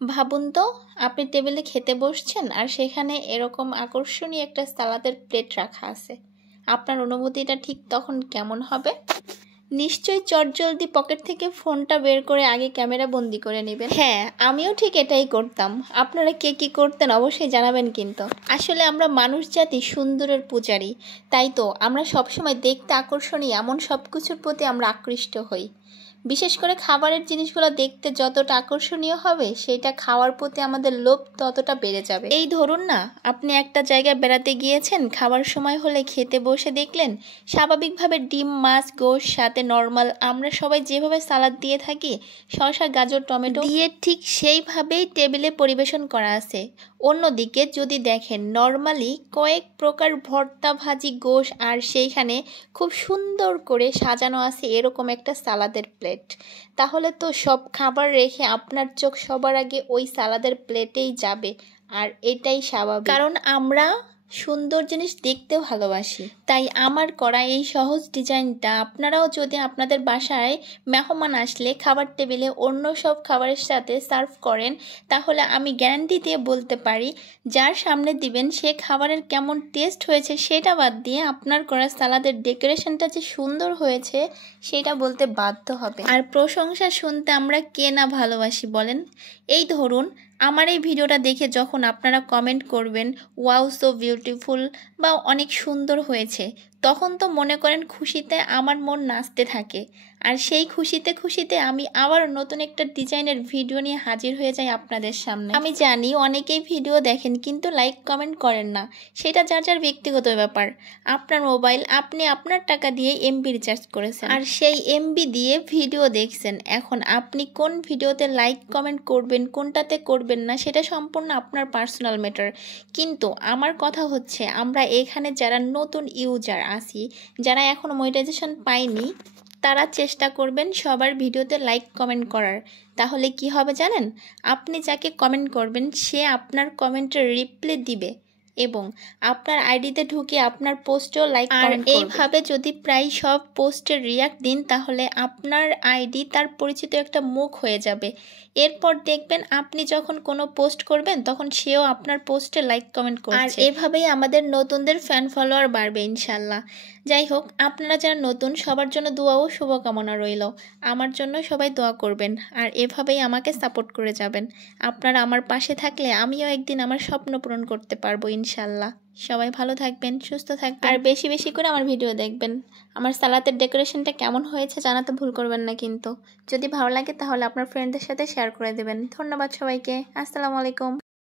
ভাবুন তো, আপনি টেবিলে খেতে বসছেন আর সেখানে এরকম আকর্ষণীয় একটা সালাদের প্লেট রাখা আছে। আপনার অনুভূতিটা ঠিক তখন কেমন হবে? নিশ্চয়ই চটজলদি পকেট থেকে ফোনটা বের করে আগে ক্যামেরা বন্দি করে নেবেন। হ্যাঁ, আমিও ঠিক এটাই করতাম। আপনারা কে কি করতেন অবশ্যই জানাবেন কিন্তু। আসলে আমরা মানুষ জাতি সুন্দরের পূজারী, তাই তো আমরা সবসময় দেখতে আকর্ষণীয় এমন সব কিছুর প্রতি আমরা আকৃষ্ট হই। বিশেষ করে খাবারের জিনিসগুলো দেখতে যতটা আকর্ষণীয় হবে, সেটা খাওয়ার প্রতি আমাদের লোভ ততটা বেড়ে যাবে। এই ধরুন না, আপনি একটা জায়গায় বেড়াতে গিয়েছেন, খাবার সময় হলে খেতে বসে দেখলেন স্বাভাবিকভাবে ডিম, মাছ, গোশ, সাথে নর্মাল আমরা সবাই যেভাবে সালাদ দিয়ে থাকি, শসা, গাজর, টমেটো দিয়ে ঠিক সেইভাবেই টেবিলে পরিবেশন করা আছে। অন্যদিকে যদি দেখেন নর্মালি কয়েক প্রকার ভর্তা, ভাজি, গোশ আর সেইখানে খুব সুন্দর করে সাজানো আছে এরকম একটা সালাদের প্লেট, তাহলে তো সব খাবার রেখে আপনার চোখ সবার আগে ওই সালাদের প্লেটেই যাবে। আর এটাই স্বাভাবিক, কারণ আমরা সুন্দর জিনিস দেখতে ভালোবাসি। তাই আমার করা এই সহজ ডিজাইনটা আপনারাও যদি আপনাদের বাসায় মেহমান আসলে খাবার টেবিলে অন্য সব খাবারের সাথে সার্ভ করেন, তাহলে আমি গ্যারান্টি দিয়ে বলতে পারি যার সামনে দিবেন সে খাবারের কেমন টেস্ট হয়েছে সেটা বাদ দিয়ে আপনার করা সালাদের ডেকোরেশনটা যে সুন্দর হয়েছে সেটা বলতে বাধ্য হবে। আর প্রশংসা শুনতে আমরা কে না ভালোবাসি বলেন? এই ধরুন, আমার এই ভিডিওটা দেখে যখন আপনারা কমেন্ট করবেন ওয়াও সো বিউটিফুল বা অনেক সুন্দর হয়েছে, তখন তো মনে করেন খুশিতে আমার মন নাচতে থাকে। আর সেই খুশিতে খুশিতে আমি আবার নতুন একটা ডিজাইনের ভিডিও নিয়ে হাজির হয়ে যাই আপনাদের সামনে। আমি জানি অনেকেই ভিডিও দেখেন কিন্তু লাইক কমেন্ট করেন না, সেটা যার যার ব্যক্তিগত ব্যাপার। আপনার মোবাইল, আপনি আপনার টাকা দিয়ে এমবি রিচার্জ করেছেন আর সেই এমবি দিয়ে ভিডিও দেখছেন। এখন আপনি কোন ভিডিওতে লাইক কমেন্ট করবেন, কোনটাতে করবেন না, সেটা সম্পূর্ণ আপনার পার্সোনাল ম্যাটার। কিন্তু আমার কথা হচ্ছে, আমরা এখানে যারা নতুন ইউজার আছি, যারা এখনো মনিটাইজেশন পাইনি, তারা চেষ্টা করবেন সবার ভিডিওতে লাইক কমেন্ট করার। তাহলে কি হবে জানেন? আপনি যাকে কমেন্ট করবেন সে আপনার কমেন্টের রিপ্লাই দিবে এবং আপনার আইডিতে ঢুকে আপনার পোস্টেও লাইক কমেন্ট করবে। এইভাবে যদি প্রায় সব পোস্টের রিয়াক্ট দিন, তাহলে আপনার আইডি তার পরিচিত একটা মুখ হয়ে যাবে। এরপর দেখবেন আপনি যখন কোনো পোস্ট করবেন তখন সেও আপনার পোস্টে লাইক কমেন্ট করছে। আর এভাবেই আমাদের নতুনদের ফ্যান ফলোয়ার বাড়বে ইনশাল্লাহ। যাই হোক, আপনারা যারা নতুন সবার জন্য দোয়া ও শুভকামনা রইল। আমার জন্য সবাই দোয়া করবেন আর এভাবেই আমাকে সাপোর্ট করে যাবেন। আপনারা আমার পাশে থাকলে আমিও একদিন আমার স্বপ্ন পূরণ করতে পারবো ইনশাল্লাহ। সবাই ভালো থাকবেন, সুস্থ থাকবেন আর বেশি বেশি করে আমার ভিডিও দেখবেন। আমার সালাতের ডেকোরেশনটা কেমন হয়েছে জানাতে ভুল করবেন না কিন্তু। যদি ভালো লাগে তাহলে আপনার ফ্রেন্ডদের সাথে শেয়ার করে দেবেন। ধন্যবাদ সবাইকে। আসসালামু আলাইকুম।